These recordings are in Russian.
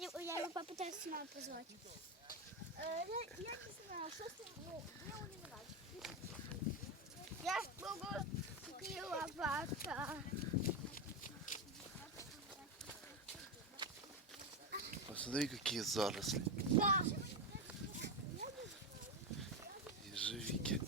я его попытаюсь снова позвать. Е, я, не знаю, що з цим, ну, я його не бачу. Я могу лопата. Посмотри, какие заросли. Да. Ежевики.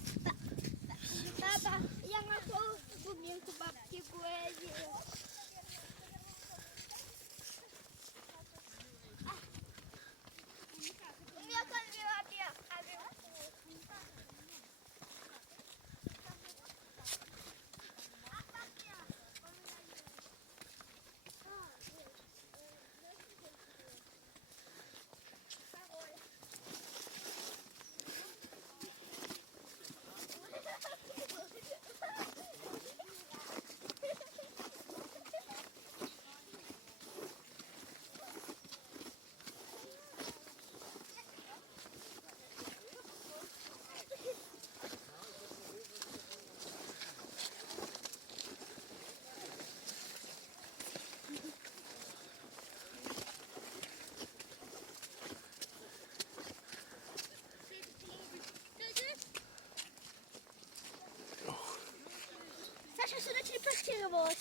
Телепортировалась.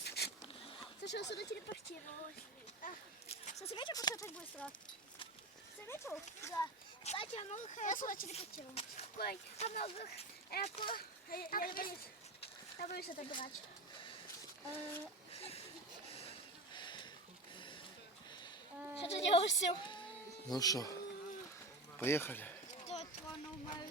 Саша сюда телепортировалась. Ты заметил, что так быстро? Заметил? Да. Кстати, о новых Я сюда телепортировалась. Ой, о новых эко... Я, я, боюсь, я боюсь это брать. Э, Что ты делаешь, Сим? Ну что, поехали?